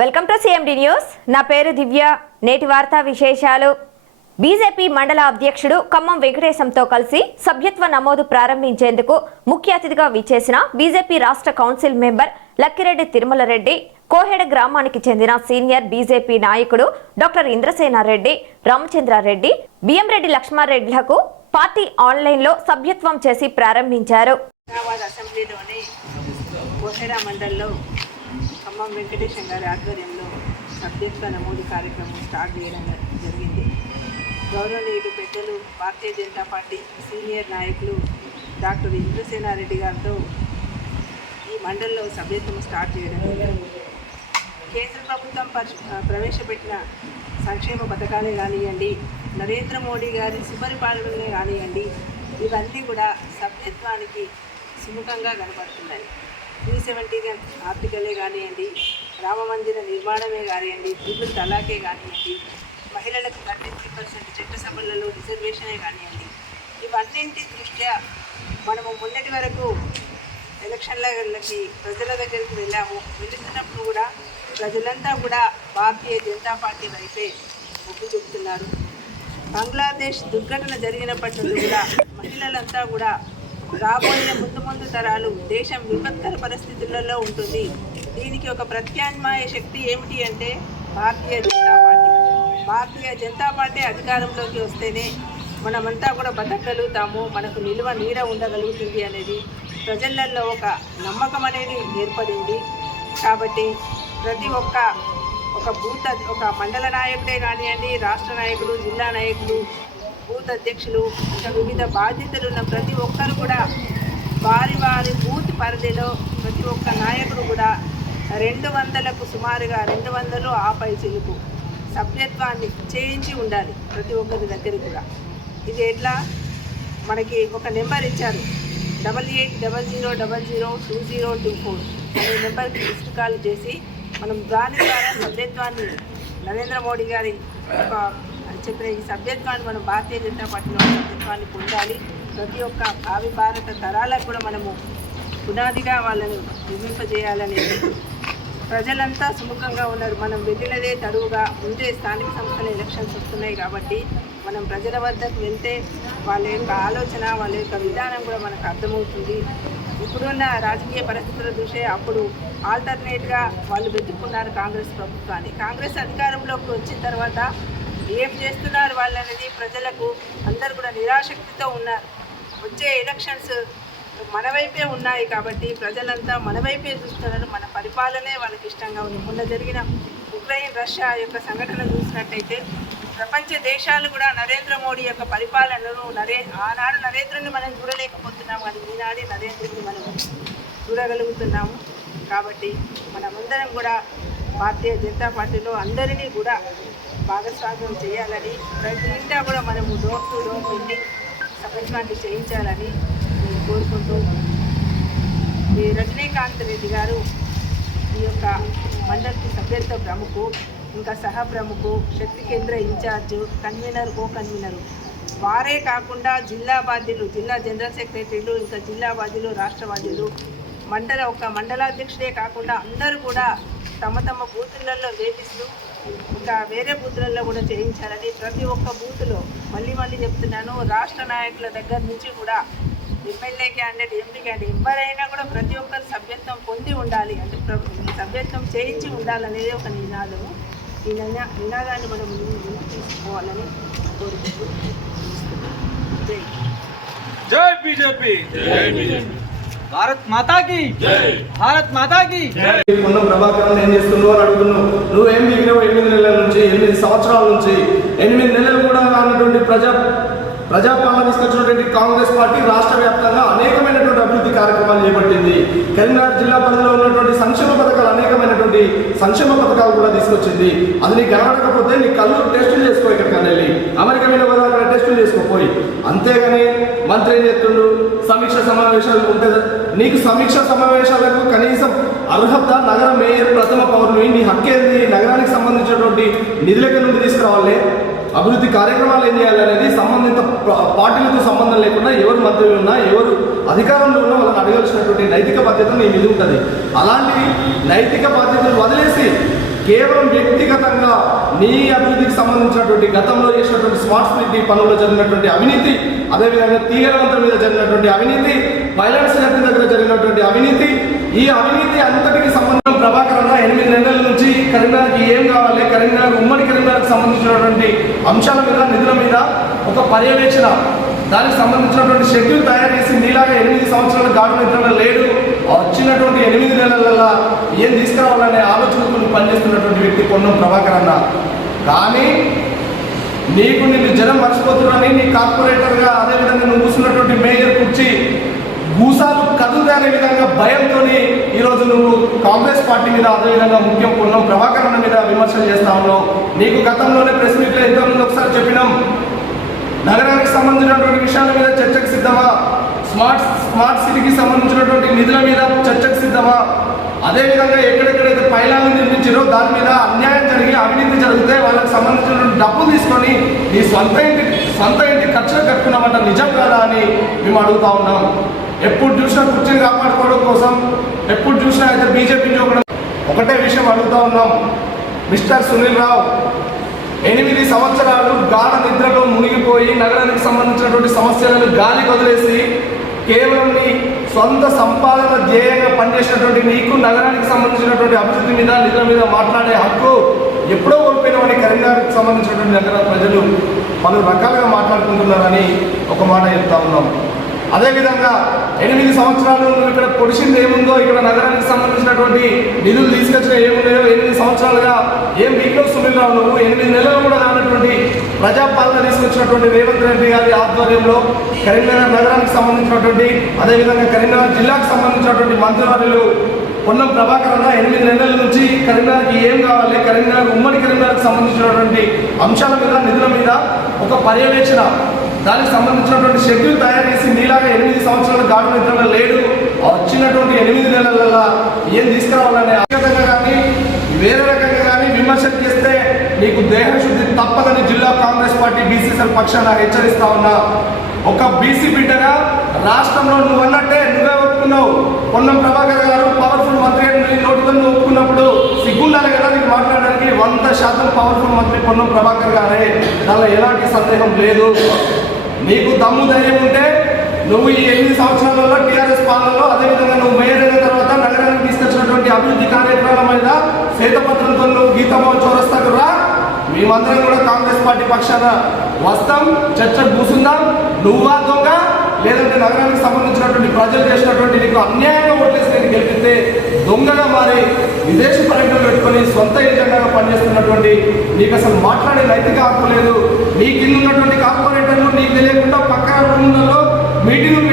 Welcome to CMD news నా పేరు దివ్య. నేటి వార్తా విశేషాలు. బీజేపీ మండల అధ్యక్షుడు ఖమ్మం వెంకటేశంతో కలిసి సభ్యత్వ నమోదు ప్రారంభించేందుకు ముఖ్య అతిథిగా విచ్చేసిన బీజేపీ రాష్ట్ర కౌన్సిల్ మెంబర్ లక్కిరెడ్డి తిరుమల రెడ్డి కోహెడ గ్రామానికి చెందిన సీనియర్ బీజేపీ నాయకుడు డాక్టర్ ఇంద్రసేనారెడ్డి రామచంద్రారెడ్డి బియ్యంరెడ్డి లక్ష్మారెడ్డిలకు పార్టీ ఆన్లైన్లో సభ్యత్వం చేసి ప్రారంభించారు. అసెంబ్లీలోని కోహెడ మండల్లో ఖమ్మం వెంకటేశం గారి ఆధ్వర్యంలో సభ్యత్వ నమోదు కార్యక్రమం స్టార్ట్ చేయడం జరిగింది. గౌరవనీయులు పెద్దలు భారతీయ జనతా పార్టీ సీనియర్ నాయకులు డాక్టర్ ఇంద్రసేనారెడ్డి గారితో ఈ మండలిలో సభ్యత్వం స్టార్ట్ చేయడం కేంద్ర ప్రభుత్వం పరి- ప్రవేశపెట్టిన సంక్షేమ పథకాలే కానివ్వండి నరేంద్ర మోడీ గారి సుపరిపాలనలే కానివ్వండి ఇవన్నీ కూడా సభ్యత్వానికి సుముఖంగా కనబడుతున్నాయి త్రీ సెవెంటీ ఆర్టికలే కానివ్వండి రామమందిర నిర్మాణమే కానివ్వండి త్రిపుల్ తలాకే కానివ్వండి మహిళలకు థర్టీ త్రీ పర్సెంట్ చట్టసభలలో రిజర్వేషనే కానివ్వండి ఇవన్నింటి దృష్ట్యా మనము మొన్నటి వరకు ఎలక్షన్లకి ప్రజల దగ్గరికి వెళ్ళాము. వెళుతున్నప్పుడు కూడా ప్రజలంతా కూడా భారతీయ జనతా పార్టీ వైపే మొగ్గు చూపుతున్నారు. బంగ్లాదేశ్ దుర్ఘటన జరిగినప్పటి నుండి కూడా మహిళలంతా కూడా రాబోయే ముందు ముందు తరాలు దేశం విపత్కర పరిస్థితులలో ఉంటుంది. దీనికి ఒక ప్రత్యామ్నాయ శక్తి ఏమిటి అంటే భారతీయ జనతా పార్టీ. భారతీయ జనతా పార్టీ అధికారంలోకి వస్తేనే మనమంతా కూడా బతకగలుగుతాము. మనకు నిల్వ నీడ ఉండగలుగుతుంది అనేది ప్రజలలో ఒక నమ్మకం అనేది ఏర్పడింది. కాబట్టి ప్రతి ఒక్క ఒక బూత్ ఒక మండల నాయకుడే కానివ్వండి రాష్ట్ర నాయకులు జిల్లా నాయకులు బూత్ అధ్యక్షులు ఇంకా వివిధ బాధ్యతలు ఉన్న ప్రతి ఒక్కరు కూడా వారి వారి బూత్ పరిధిలో ప్రతి ఒక్క నాయకుడు కూడా రెండు వందలకు సుమారుగా రెండు వందలు ఆపై చిలుకు సభ్యత్వాన్ని చేయించి ఉండాలి ప్రతి ఒక్కరి దగ్గర కూడా. ఇది ఎట్లా? మనకి ఒక నెంబర్ ఇచ్చారు. Double eight double zero double zero two zero two four అనే నెంబర్కి మిస్డ్ కాల్ చేసి మనం దాని ద్వారా సభ్యత్వాన్ని నరేంద్ర మోడీ గారి ఒక చెప్పిన ఈ సభ్యత్వాన్ని మనం భారతీయ జనతా పార్టీలో సభ్యత్వాన్ని పొందాలి. ప్రతి ఒక్క భావి భారత తరాలకు కూడా మనము పునాదిగా వాళ్ళని నిర్మింపజేయాలని ప్రజలంతా సుముఖంగా ఉన్నారు. మనం వెళ్ళినదే తడువుగా ముందే స్థానిక సంస్థల ఎలక్షన్స్ వస్తున్నాయి కాబట్టి మనం ప్రజల వద్దకు వెళ్తే వాళ్ళ యొక్క ఆలోచన వాళ్ళ యొక్క విధానం కూడా మనకు అర్థమవుతుంది. ఇప్పుడున్న రాజకీయ పరిస్థితుల దృష్ట్యా అప్పుడు ఆల్టర్నేట్గా వాళ్ళు వెతుక్కున్నారు కాంగ్రెస్ ప్రభుత్వాన్ని. కాంగ్రెస్ అధికారంలోకి వచ్చిన తర్వాత ఏం చేస్తున్నారు వాళ్ళు అనేది ప్రజలకు అందరు కూడా నిరాశక్తితో ఉన్నారు. వచ్చే ఎలక్షన్స్ మన వైపే ఉన్నాయి కాబట్టి ప్రజలంతా మన వైపే చూస్తున్నారు. మన పరిపాలనే వాళ్ళకి ఇష్టంగా ఉంది. మొన్న జరిగిన ఉక్రెయిన్ రష్యా యొక్క సంఘటన చూసినట్టయితే ప్రపంచ దేశాలు కూడా నరేంద్ర మోడీ యొక్క పరిపాలనను నరే ఆనాడు నరేంద్రుని మనం చూడలేకపోతున్నాము కానీ ఈనాడే నరేంద్రుని మనం చూడగలుగుతున్నాము. కాబట్టి మనమందరం కూడా భారతీయ జనతా పార్టీలో అందరినీ కూడా భాగస్వామ్యం చేయాలని ప్రతి ఇంటా కూడా మనము డోర్ టు డోర్ వెళ్ళి సభ్యత్వాన్ని చేయించాలని నేను కోరుకుంటూ ఈ రజనీకాంత్ రెడ్డి గారు ఈ యొక్క మండలికి సభ్యత్వ ప్రముఖు ఇంకా సహ ప్రముఖు శక్తి కేంద్ర ఇన్ఛార్జ్ కన్వీనర్ కో కన్వీనరు వారే కాకుండా జిల్లా బాధ్యులు జిల్లా జనరల్ సెక్రటరీలు ఇంకా జిల్లా బాధ్యులు రాష్ట్ర బాధ్యులు మండల ఒక మండలాధ్యక్షుడే కాకుండా అందరూ కూడా తమ తమ బూతులలో వేపిస్తూ ఇంకా వేరే బూతులలో కూడా చేయించాలని ప్రతి ఒక్క బూత్లో మళ్ళీ మళ్ళీ చెప్తున్నాను. రాష్ట్ర నాయకుల దగ్గర నుంచి కూడా ఎమ్మెల్యే క్యాండిడేట్ ఎంపీ క్యాండిడేట్ ఎవరైనా కూడా ప్రతి ఒక్కరు సభ్యత్వం పొంది ఉండాలి. అంటే ప్ర- సభ్యత్వం చేయించి ఉండాలనేది ఒక నినాదము. ఈ నినా- నినాదాన్ని మనం ముందు ముందుకు తీసుకోవాలని కోరుకుంటూ జై జై బీజేపీ. భారత్ మాతా కి భారత్ మాతా కి పొన్నం ప్రభాకరన్ ఏం చేస్తున్నావు అని అడుగుతున్నావు నువ్వేం మిగిలినావు ఎనిమిది నెలల నుంచి ఎనిమిది సంవత్సరాల నుంచి ఎనిమిది నెలలు కూడా కానటువంటి ప్రజా ప్రజాపాలన తీసుకొచ్చినటువంటి కాంగ్రెస్ పార్టీ రాష్ట్ర వ్యాప్తంగా అనేకమైనటువంటి అభివృద్ధి కార్యక్రమాలు చేపట్టింది. కరీంనగర్ జిల్లా పరిధిలో ఉన్నటువంటి సంక్షేమ పథకాలు అనేకమైనటువంటి సంక్షేమ పథకాలు కూడా తీసుకొచ్చింది. అది నీకు కనబడకపోతే నీ కళ్ళు టెస్టులు చేసుకో ఇక్కడికన్నా వెళ్ళి అమెరికా మీద పోయి అక్కడ టెస్టులు చేసుకోపోయి. అంతేగాని మంత్రి ఏం చెప్తుండు? సమీక్ష సమావేశాలు ఉంటుంది నీకు సమీక్ష సమావేశాలకు కనీసం అర్హత నగర మేయర్ ప్రథమ పౌరులు నీ హక్కేంది నగరానికి సంబంధించినటువంటి నిధుల నుండి తీసుకురావాలి? అభివృద్ధి కార్యక్రమాలు ఏం చేయాలనేది సంబంధిత పార్టీలతో సంబంధం లేకుండా ఎవరు మంత్రి ఉన్నా ఎవరు అధికారంలో ఉన్నా వాళ్ళని అడగాల్సినటువంటి నైతిక బాధ్యత నీ మీద ఉంటుంది. అలాంటి నైతిక బాధ్యతలు వదిలేసి కేవలం వ్యక్తిగతంగా నీ అభివృద్ధికి సంబంధించినటువంటి గతంలో చేసినటువంటి స్మార్ట్ సిటీ పనుల్లో జరిగినటువంటి అవినీతి అదేవిధంగా తీగరవంతం మీద జరిగినటువంటి అవినీతి వైలెన్స్ జరిగిన దగ్గర జరిగినటువంటి అవినీతి ఈ అవినీతి అంతటికి సంబంధం ప్రభాకరణ ఎనిమిది నెలల నుంచి కరీంనగర్కి ఏం కావాలి? కరీంనగర్ ఉమ్మడి కరీంనగర్కి సంబంధించినటువంటి అంశాల మీద నిధుల మీద ఒక పర్యవేక్షణ. దానికి సంబంధించినటువంటి షెడ్యూల్ తయారు చేసి నీలాగా ఎనిమిది సంవత్సరాల గాఢ నిద్రలో లేడు. వచ్చినటువంటి ఎనిమిది నెలల ఏం తీసుకురావాలనే ఆలోచనతో పనిచేస్తున్నటువంటి వ్యక్తి పొన్నం ప్రభాకర్ అన్న. కానీ నీకు నిన్ను జనం మర్చిపోతున్నారని నీ కార్పొరేటర్గా అదేవిధంగా నువ్వు కూర్చున్నటువంటి మేయర్ కుర్చీ గూసాలు కదులుతాయనే విధంగా భయంతో ఈరోజు నువ్వు కాంగ్రెస్ పార్టీ మీద అదేవిధంగా ముఖ్యం పొన్నం ప్రభాకర్ అన్న మీద విమర్శలు చేస్తా ఉన్నావు. నీకు గతంలోనే ప్రెస్ మీట్లో ముందు ఒకసారి చెప్పినాం నగరానికి సంబంధించినటువంటి విషయాల మీద చర్చకు సిద్ధమా? స్మార్ట్ స్మార్ట్ సిటీకి సంబంధించినటువంటి నిధుల మీద చర్చకు సిద్ధమా? అదేవిధంగా ఎక్కడెక్కడైతే పైలాలు నిర్మించారో దాని మీద అన్యాయం జరిగి అవినీతి జరిగితే వాళ్ళకి సంబంధించినటువంటి డబ్బు తీసుకొని నీ సొంత ఇంటి సొంత ఇంటి ఖర్చులు కట్టుకున్నామంట నిజం కదా అని మేము అడుగుతా ఉన్నాం. ఎప్పుడు చూసినా కుర్చీని కాపాడుకోవడం కోసం ఎప్పుడు చూసినా అయితే బీజేపీ చూపడం ఒకటే విషయం అడుగుతా ఉన్నాం. మిస్టర్ సునీల్ రావు ఎనిమిది సంవత్సరాలు గాఢ నిద్రలో మునిగిపోయి నగరానికి సంబంధించినటువంటి సమస్యలను గాలి వదిలేసి కేవలం నీ సొంత సంపాదన ధ్యేయంగా పనిచేసినటువంటి నీకు నగరానికి సంబంధించినటువంటి అభివృద్ధి మీద నిధుల మీద మాట్లాడే హక్కు ఎప్పుడో కోల్పోయినవని కరీంనగర్కి సంబంధించినటువంటి నగర ప్రజలు పలు రకాలుగా మాట్లాడుకుంటున్నారని ఒక మాట చెప్తా ఉన్నాం. అదేవిధంగా ఎనిమిది సంవత్సరాలు నువ్వు ఇక్కడ పొడిచింది ఏముందో ఇక్కడ నగరానికి సంబంధించినటువంటి నిధులు తీసుకొచ్చిన ఏమున్నాయో ఎనిమిది సంవత్సరాలుగా ఏం వీక్లో సునీల్ రావు నువ్వు ఎనిమిది నెలలు ప్రజాపాలన తీసుకొచ్చినటువంటి రేవంత్ రెడ్డి గారి ఆధ్వర్యంలో కరీంనగర్ నగరానికి సంబంధించినటువంటి అదేవిధంగా కరీంనగర్ జిల్లాకు సంబంధించినటువంటి మంత్రివర్యులు పొన్నం ప్రభాకర్ అన్న ఎనిమిది నెలల నుంచి కరీంనగర్కి ఏం కావాలి కరీంనగర్ ఉమ్మడి కరీంనగర్కి సంబంధించినటువంటి అంశాల మీద నిధుల మీద ఒక పర్యవేక్షణ. దానికి సంబంధించినటువంటి షెడ్యూల్ తయారు చేసి నీలాగా ఎనిమిది సంవత్సరాల గాడు నిద్రలో లేడు వచ్చినటువంటి ఎనిమిది నెలలలో ఏం తీసుకురావాలనే అధికంగా కానీ వేరే రకంగా కానీ విమర్శలు చేస్తే నీకు దేహశుద్ధి తప్పదని జిల్లా కాంగ్రెస్ పార్టీ బీసీసీఎల్ పక్షాన హెచ్చరిస్తా ఉన్నా. ఒక బీసీ బిడ్డగా రాష్ట్రంలో నువ్వు అన్నట్టే నువ్వే ఒప్పుకున్నావు. పొన్నం ప్రభాకర్ గారు పవర్ఫుల్ మంత్రి అని నీ నోటితో నువ్వు ఒప్పుకున్నప్పుడు సిగ్గుండాలి కదా నీకు మాట్లాడడానికి? వంద శాతం పవర్ఫుల్ మంత్రి పొన్నం ప్రభాకర్ గారే. దానిలో ఎలాంటి సందేహం లేదు. నీకు దమ్ము ధైర్యం ఉంటే నువ్వు ఈ ఎనిమిది సంవత్సరాలలో టీఆర్ఎస్ పాలనలో అదేవిధంగా నువ్వు మేయర్ అయిన తర్వాత నగరానికి తీసుకొచ్చినటువంటి అభివృద్ధి కార్యక్రమాల మీద శ్వేతపత్రంతో గీతమ్మ గీతమోహన్ చౌరస్తాకు రా. మేమందరం కూడా కాంగ్రెస్ పార్టీ పక్షాన వస్తాం. చర్చ కూసుందాం. నువ్వా దొంగ? లేదంటే నగరానికి సంబంధించినటువంటి ప్రజలు చేసినటువంటి నీకు అన్యాయంగా ఓట్లేసి నేను గెలిపితే దొంగగా మారి విదేశీ పర్యటన పెట్టుకొని సొంత ఏజెండాగా పనిచేస్తున్నటువంటి నీకు అసలు మాట్లాడే నైతిక హక్కు లేదు. నీ కింద ఉన్నటువంటి కార్పొరేటర్లు నీకు తెలియకుండా పక్క రూమ్లలో మీటింగ్